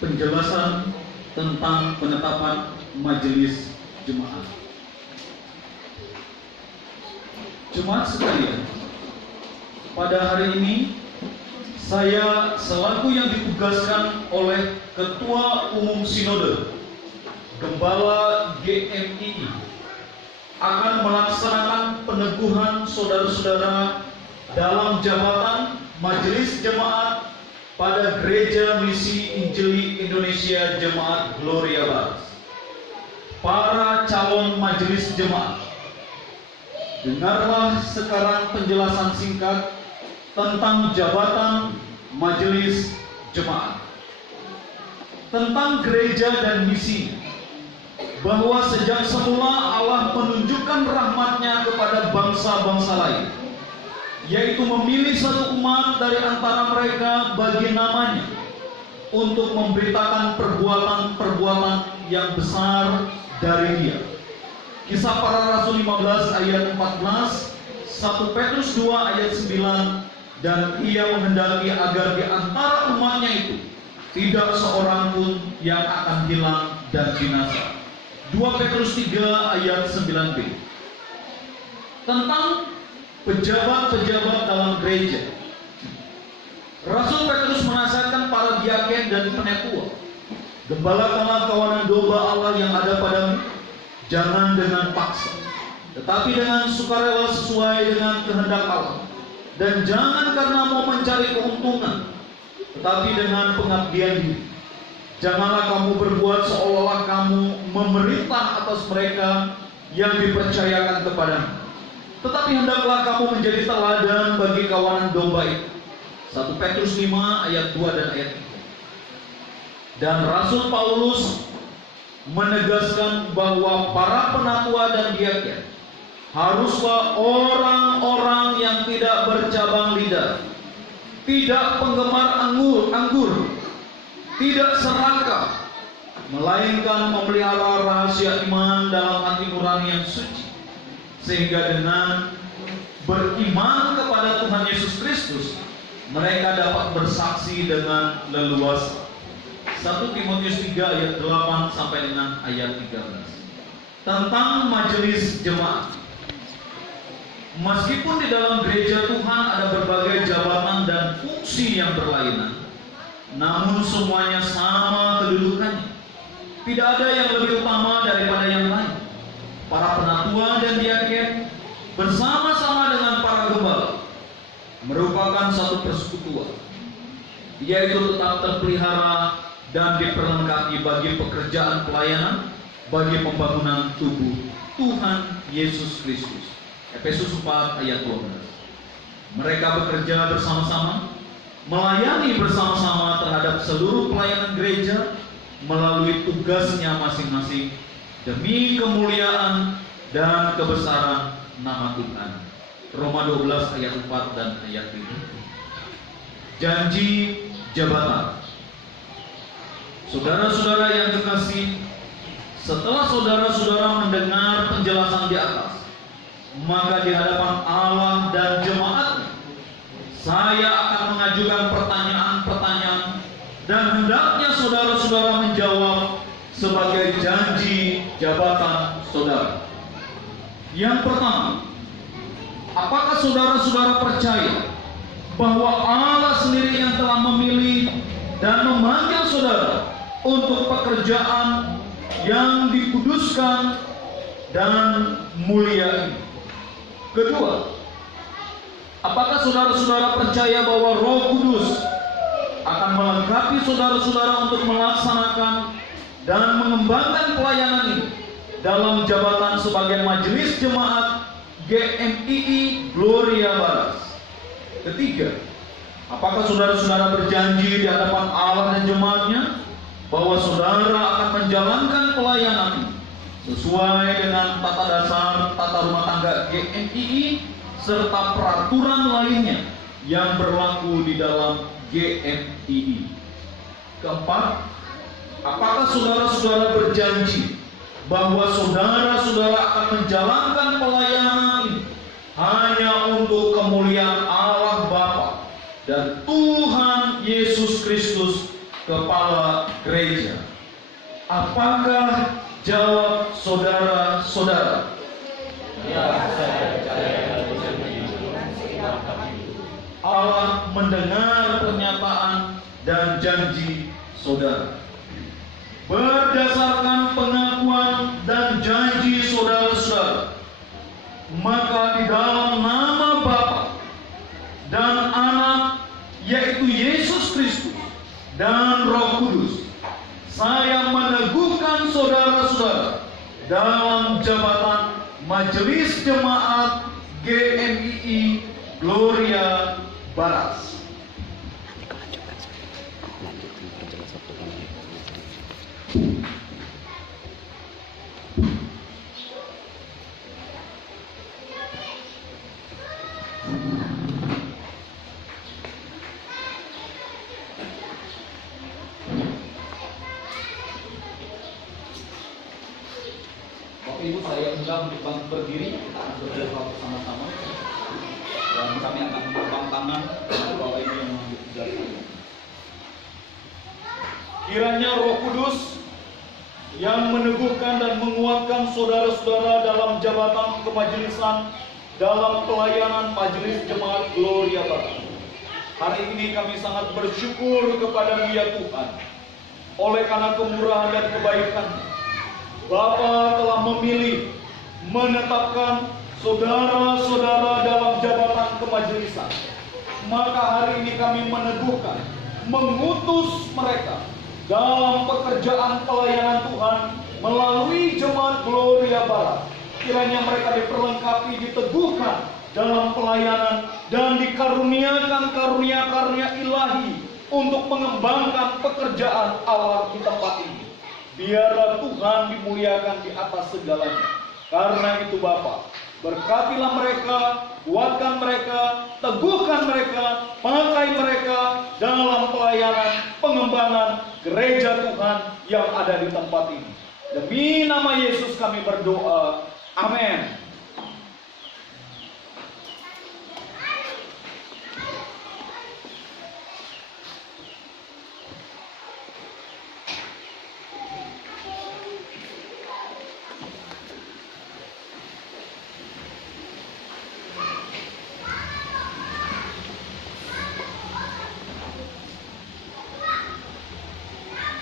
penjelasan tentang penetapan majelis jemaat. Jemaat sekalian, pada hari ini saya selaku yang ditugaskan oleh Ketua Umum Sinode Gembala GMII akan melaksanakan peneguhan saudara-saudara dalam jabatan Majelis Jemaat pada Gereja Misi Injili Indonesia Jemaat Gloria Baras. Para calon majelis jemaat, dengarlah sekarang penjelasan singkat tentang jabatan majelis jemaat. Tentang gereja dan misi, bahwa sejak semula Allah menunjukkan rahmat-Nya kepada bangsa-bangsa lain, yaitu memilih satu umat dari antara mereka bagi namanya, untuk memberitakan perbuatan-perbuatan yang besar dari Dia. Kisah Para Rasul 15 ayat 14, 1 Petrus 2 ayat 9, dan Ia menghendaki agar di antara umatnya itu tidak seorang pun yang akan hilang dan binasa. 2 Petrus 3 ayat 9b. Tentang pejabat-pejabat dalam gereja, Rasul Petrus menasihatkan para diaken dan penetua, gembalakanlah kawanan domba Allah yang ada padamu, jangan dengan paksa, tetapi dengan sukarela sesuai dengan kehendak Allah, dan jangan karena mau mencari keuntungan, tetapi dengan pengabdian diri. Janganlah kamu berbuat seolah-olah kamu memerintah atas mereka yang dipercayakan kepadamu, tetapi hendaklah kamu menjadi teladan bagi kawanan domba itu. 1 Petrus 5 ayat 2 dan ayat 3. Dan Rasul Paulus menegaskan bahwa para penatua dan diaken haruslah orang-orang yang tidak bercabang lidah, tidak penggemar anggur, tidak serakah, melainkan memelihara rahasia iman dalam hati nurani yang suci, sehingga dengan beriman kepada Tuhan Yesus Kristus mereka dapat bersaksi dengan leluasa. 1 Timotius 3 ayat 8 sampai dengan ayat 13. Tentang majelis jemaat. Meskipun di dalam gereja Tuhan ada berbagai jabatan dan fungsi yang berlainan, namun semuanya sama kedudukannya. Tidak ada yang lebih utama daripada yang lain. Para penatua dan diaken bersama-sama dengan para gembala merupakan satu persekutuan, yaitu tetap terpelihara dan diperlengkapi bagi pekerjaan pelayanan, bagi pembangunan tubuh Tuhan Yesus Kristus. Efesus 4 ayat 12. Mereka bekerja bersama-sama, melayani bersama-sama terhadap seluruh pelayanan gereja melalui tugasnya masing-masing demi kemuliaan dan kebesaran nama Tuhan. Roma 12 ayat 4 dan ayat 5. Janji jabatan. Saudara-saudara yang kekasih, setelah saudara-saudara mendengar penjelasan di atas, maka di hadapan Allah dan jemaat, saya akan mengajukan pertanyaan-pertanyaan, dan hendaknya saudara-saudara menjawab sebagai janji jabatan saudara. Yang pertama, apakah saudara-saudara percaya bahwa Allah sendiri yang telah memilih dan memanggil saudara untuk pekerjaan yang dikuduskan dan mulia ini? Kedua, apakah saudara-saudara percaya bahwa Roh Kudus akan melengkapi saudara-saudara untuk melaksanakan dan mengembangkan pelayanan ini dalam jabatan sebagai majelis jemaat GMII Gloria Baras? Ketiga, apakah saudara-saudara berjanji di hadapan Allah dan jemaatnya bahwa saudara akan menjalankan pelayanan ini sesuai dengan tata dasar tata rumah tangga GMII serta peraturan lainnya yang berlaku di dalam GMII? Keempat, apakah saudara-saudara berjanji bahwa saudara-saudara akan menjalankan pelayanan ini hanya untuk kemuliaan Allah Bapa dan Tuhan Yesus Kristus kepala gereja. Apakah jawab saudara-saudara? Ya, saya percaya. Allah mendengar pernyataan dan janji saudara. Berdasarkan pengakuan dan janji saudara-saudara, maka di dalam nama Bapa dan Anak, yaitu Yesus Kristus, dan Roh Kudus, saya meneguhkan saudara-saudara dalam jabatan Majelis Jemaat GMII Gloria Baras. Bapak Ibu, saya undang untuk berdiri, kita akan berdoa bersama-sama. Dan kami akan mengulurkan tangan kepada Bapak Ibu yang mengambil jari. Kiranya Roh Kudus yang meneguhkan dan menguatkan saudara-saudara dalam jabatan kemajelisan dalam pelayanan Majelis Jemaat Gloria Barat. Hari ini kami sangat bersyukur kepada Dia Tuhan, oleh karena kemurahan dan kebaikan Bapa telah memilih, menetapkan saudara-saudara dalam jabatan kemajelisan. Maka hari ini kami meneguhkan, mengutus mereka dalam pekerjaan pelayanan Tuhan melalui Jemaat Gloria Barat. Kiranya mereka diperlengkapi, diteguhkan dalam pelayanan dan dikaruniakan karunia-karunia ilahi untuk mengembangkan pekerjaan Allah di tempat ini. Biarlah Tuhan dimuliakan di atas segalanya. Karena itu Bapa, berkatilah mereka, kuatkan mereka, teguhkan mereka, pakai mereka dalam pelayanan pengembangan gereja Tuhan yang ada di tempat ini. Demi nama Yesus kami berdoa. Amin.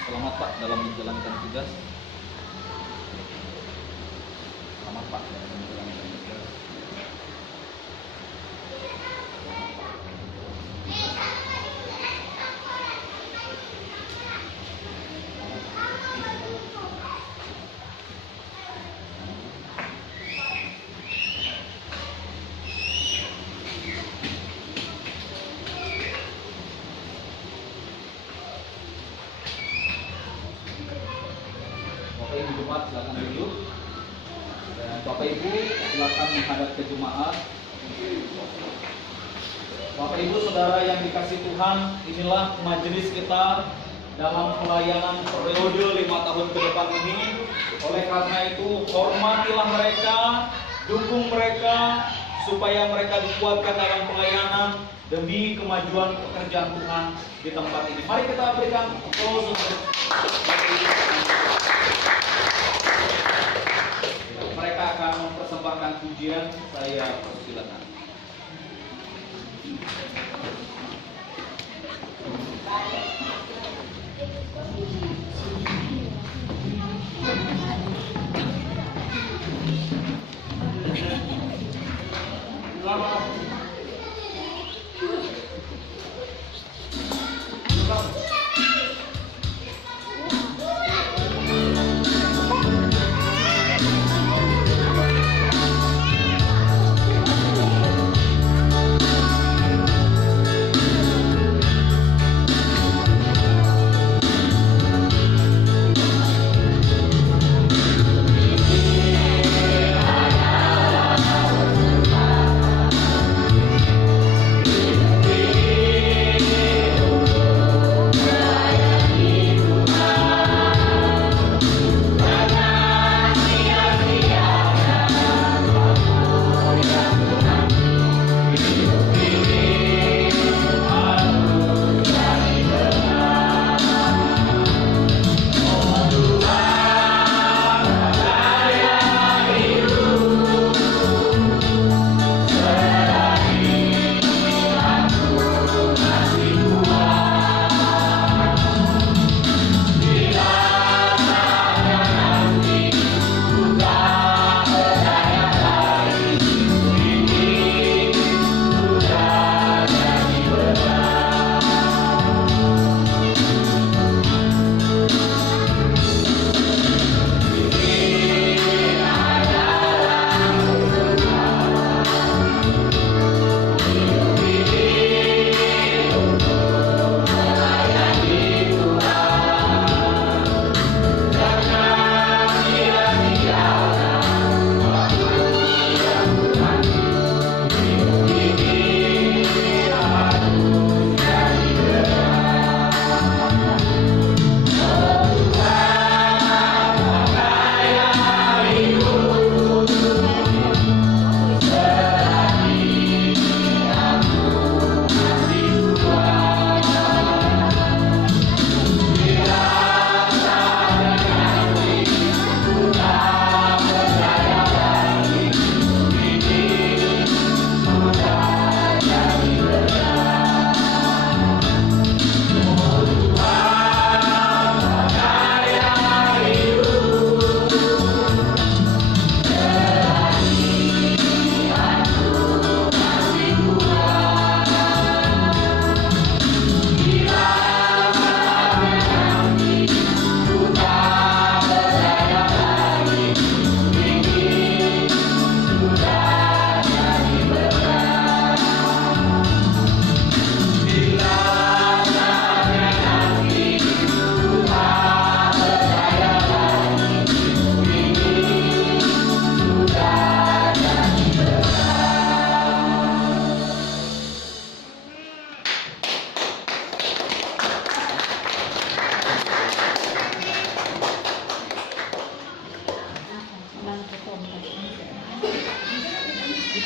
Selamat Pak dalam menjalankan tugas. Selamat Pak dalam menjalankan tugas. Bapak Ibu Jemaat silakan duduk. Dan Bapak Ibu silakan menghadap ke jemaat. Bapak Ibu Saudara yang dikasihi Tuhan, inilah majelis kita dalam pelayanan periode 5 tahun ke depan ini. Oleh karena itu, hormatilah mereka, dukung mereka supaya mereka dikuatkan dalam pelayanan demi kemajuan pekerjaan Tuhan di tempat ini. Mari kita berikan applause untuk mereka akan mempersembahkan pujian. Saya persilakan. Puji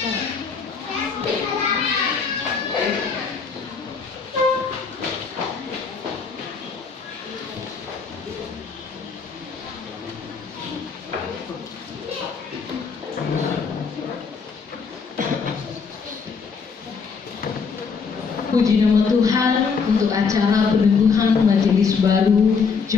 nama Tuhan untuk acara peneguhan majelis baru